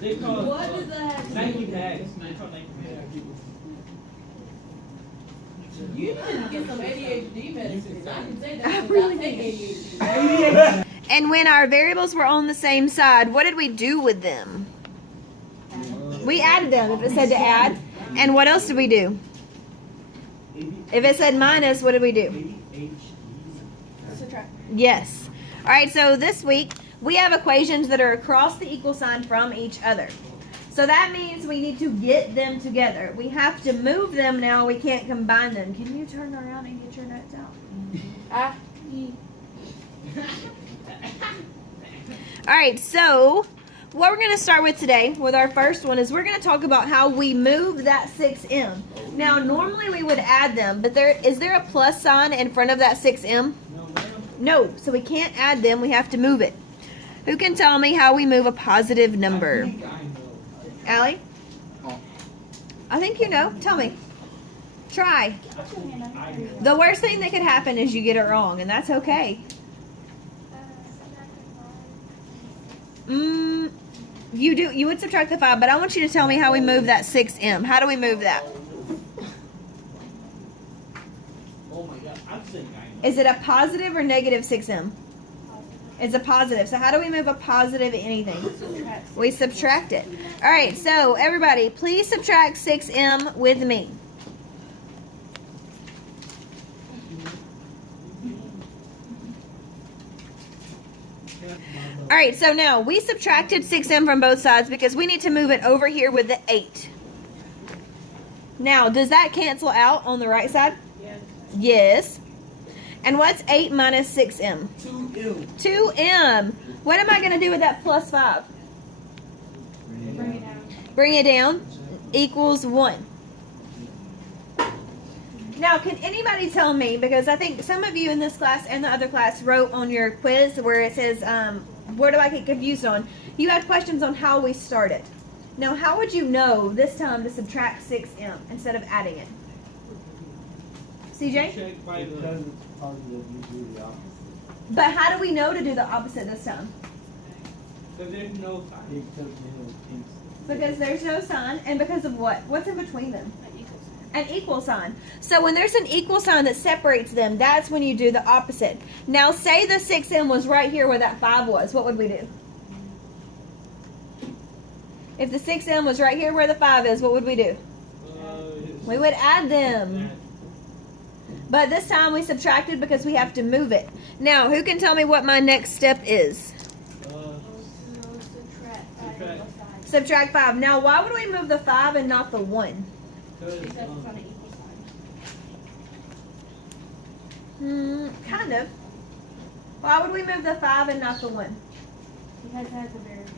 They call it What does that have to do Nike with bags. it? They call Nike bags. You need to get some ADHD medicine. I can say I that really because I take ADHD. And when our variables were on the same side, what did we do with them? We added them if it said to add. And what else did we do? If it said minus, what did we do? Subtract. Yes. All right, so this week we have equations that are across the equal sign from each other. So that means we need to get them together. We have to move them now. We can't combine them. Can you turn around and get your notes out? All right, so what we're going to start with today with our first one is we're going to talk about how we move that 6m. Now, normally we would add them, but is there a plus sign in front of that 6m? No, so we can't add them. We have to move it. Who can tell me how we move a positive number? Allie? I think you know. Tell me. Try. The worst thing that could happen is you get it wrong, and that's okay. You would subtract the 5, but I want you to tell me how we move that 6m. How do we move that? Oh my god, I'm saying I know. Is it a positive or negative 6m? It's a positive. So how do we move a positive anything? We subtract it. All right, so everybody, please subtract 6m with me. All right, so now we subtracted 6m from both sides because we need to move it over here with the 8. Now, does that cancel out on the right side? Yes. Yes. And what's 8 minus 6m? 2M. 2m. What am I going to do with that plus 5? Bring it down. Bring it down. Equals 1. Now, can anybody tell me, because I think some of you in this class and the other class wrote on your quiz where it says, where do I get confused on? You had questions on how we started. Now, how would you know this time to subtract 6m instead of adding it? CJ? Check by the. Because it's positive, you do the opposite. But how do we know to do the opposite this time? Because there's no It sign. took me Because there's no sign, and because of what? What's in between them? An equal sign. So when there's an equal sign that separates them, that's when you do the opposite. Now, say the 6m was right here where that 5 was. What would we do? If the 6m was right here where the 5 is, what would we do? We would add them. But this time we subtracted because we have to move it. Now, who can tell me what my next step is? Subtract 5. Now, why would we move the 5 and not the 1? Kind of. Why would we move the 5 and not the 1? Because it has a variable.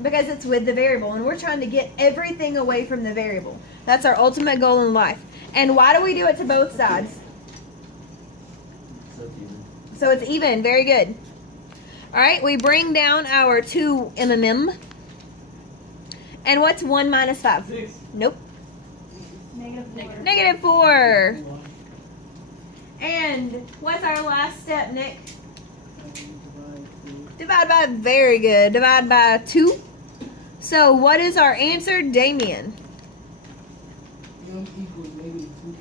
Because it's with the variable, and we're trying to get everything away from the variable. That's our ultimate goal in life. And why do we do it to both sides? So it's even. Very good. All right, we bring down our 2mm. And what's 1 minus 5? 6. Nope. Negative. Negative 4. And what's our last step, Nick? Divide by, very good. Divide by 2. So what is our answer, Damien? M equals negative 2.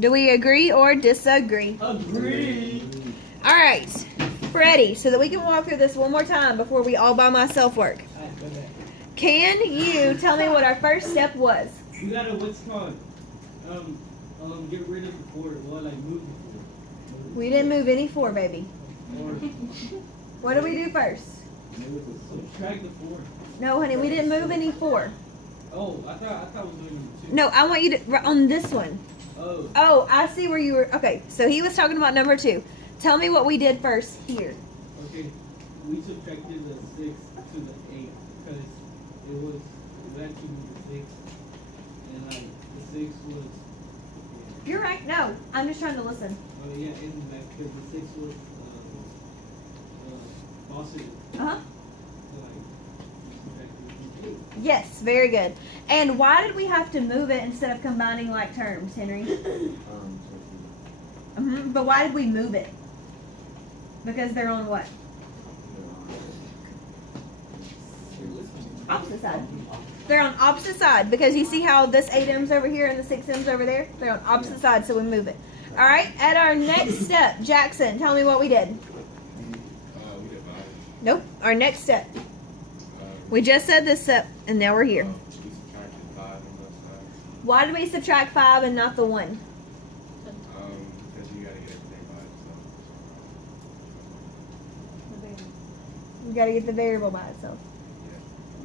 Do we agree or disagree? Agree. All right, Freddie, so that we can walk through this one more time before we all by myself work. Can you tell me what our first step was? You gotta, what's it called? Get rid of the 4. Well, like move the 4. We didn't move any 4, baby. Or What did we do first? subtract the 4. No, honey, we didn't move any 4. Oh, I thought we were doing the 2. No, I want you to, on this one. Oh. Oh, I see where you were. Okay, so he was talking about number 2. Tell me what we did first here. Okay. We subtracted the 6 to the 8 because it was actually the 6, and like the 6 was. You're right. No, I'm just trying to listen. Oh yeah, and like because the 6 was positive. Uh-huh. So like subtracted the 8. Yes, very good. And why did we have to move it instead of combining like terms, Henry? But why did we move it? Because they're on what? Opposite side. They're on opposite side because you see how this 8M's over here and the 6M's over there? They're on opposite sides, so we move it. All right, at our next step, Jackson, tell me what we did. We divided. Nope, our next step. We just said this step, and now we're here. We subtracted 5 on both sides. Why did we subtract 5 and not the 1? Because you gotta get everything by itself. We got to get the variable by itself.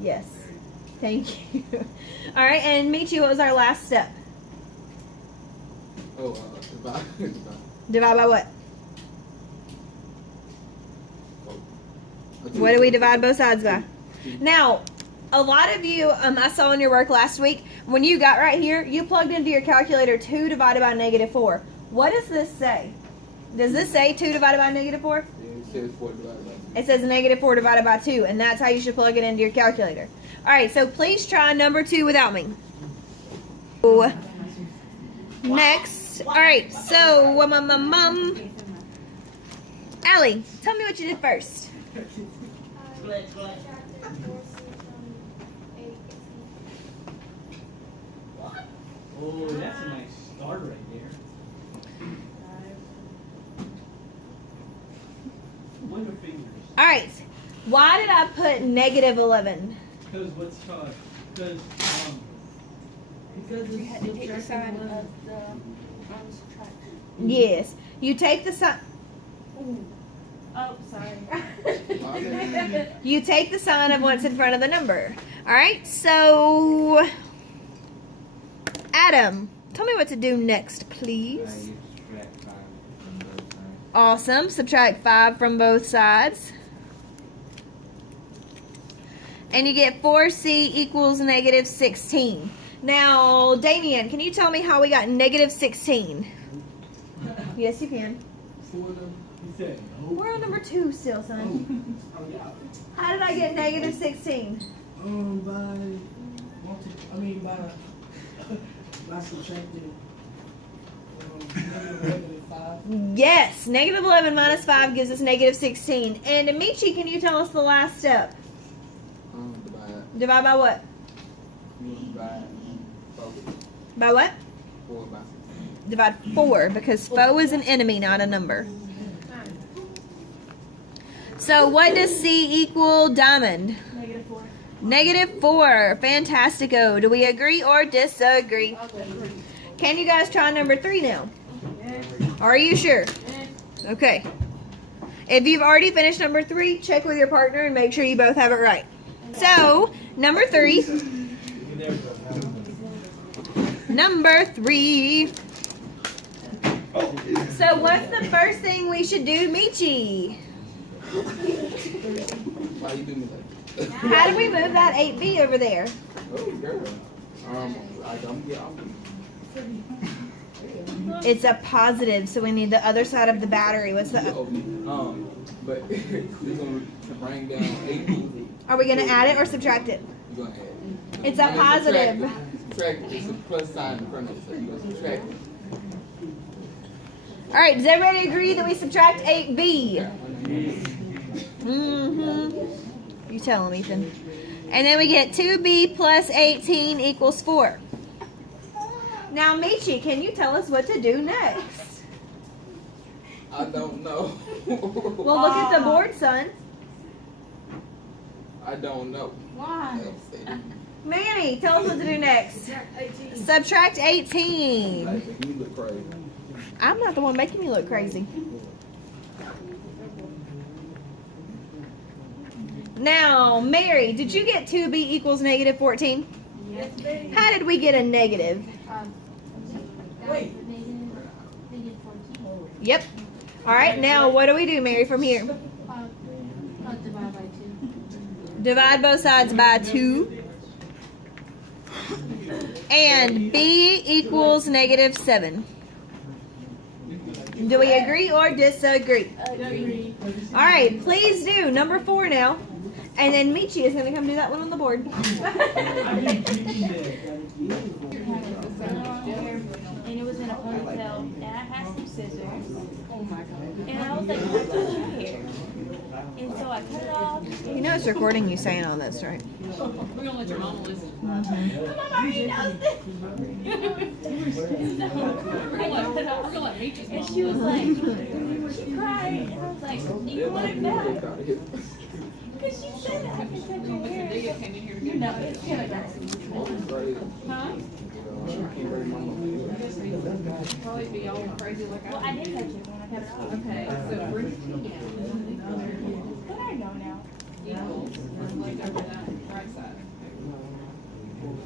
Yes. There you Thank you. All right, and Michi, what was our last step? Oh, divide. Divide by what? What do we divide both sides by? Now, a lot of you, I saw in your work last week, when you got right here, you plugged into your calculator 2 divided by -4. What does this say? Does this say 2 divided by -4? It says 4 divided by 2. It says -4 divided by 2, and that's how you should plug it into your calculator. All right, so please try number 2 without me. So, next, all right, so, Allie, tell me what you did first. Oh, that's a nice start right there. Wonder fingers. All right, why did I put -11? Because what's called? Because You had to take the side of the subtraction. Yes, you take the sign. Oh, sorry. You take the sign of what's in front of the number. All right, so Adam, tell me what to do next, please. You subtract 5 from both sides. Awesome. Subtract 5 from both sides. And you get 4C equals -16. Now, Damien, can you tell me how we got -16? Yes, you can. For them. he said, no. We're on number 2 still, son. How did I get -16? By subtracting -5. Yes, -11 minus 5 gives us -16. And Amici, can you tell us the last step? Divide. Divide by what? You divide 4 By what? by 16. Divide 4, because foe is an enemy, not a number. So what does C equal, Diamond? -4. -4. Fantastico. Do we agree or disagree? Can you guys try number 3 now? Are you sure? Okay. If you've already finished number 3, check with your partner and make sure you both have it right. So, number 3. Number 3. So, what's the first thing we should do, Michi? Why you do me like that? How do we move that 8B over there? Oh, girl. I'm It's a positive, so we need the other side of the battery. What's the? but you're going to bring down 8. Are we gonna add it or subtract it? You're going to add. It's a positive. Subtract it. It's a plus sign in front of it, so you're going to subtract it. All right. Does everybody agree that we subtract 8B? You tell them, Ethan. And then we get 2B plus 18 equals 4. Now, Michi, can you tell us what to do next? I don't know. Well, look at the board, son. I don't know. Why? Manny, tell us what to do next. Subtract 18. Like, you look crazy. I'm not the one making you look crazy. Now, Mary, did you get 2B equals -14? Yes. How did we get a negative? Wait. Yep. All right, now what do we do, Mary, from here? Divide by 2. Divide both sides by 2. And B equals -7. Do we agree or disagree? Agree. All right, please do. Number 4 now. And then Michi is going to come do that one on the board. I've been thinking that. And it was in a ponytail, and I had some scissors. Oh my god. And I was like, what do you hair? And so I cut it off. You know it's recording you saying all this, right? We're gonna let your mama listen. My mom already knows this. We're gonna let Meechie's And mama she was listen. like, she cried. And I was like, do you want it back? Because she said that I can touch your Mr. hair. Dia came in here to You get know, it's Canada. Huh? Probably be all crazy like Well, I did touch it when I cut it off. Okay, so bring it But I know now. equals, like over that right side.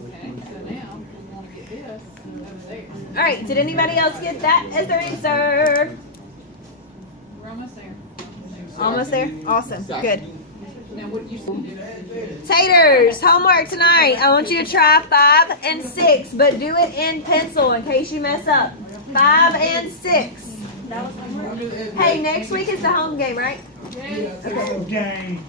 Okay, so now we wanna get this over there. All right. Did anybody else get that as their answer? We're almost there. Almost there. Awesome. Good. Now what you do? Taters, homework tonight. I want you to try 5 and 6, but do it in pencil in case you mess up. 5 and 6. That was homework. Hey, next week is the home game, right? Yes. Game.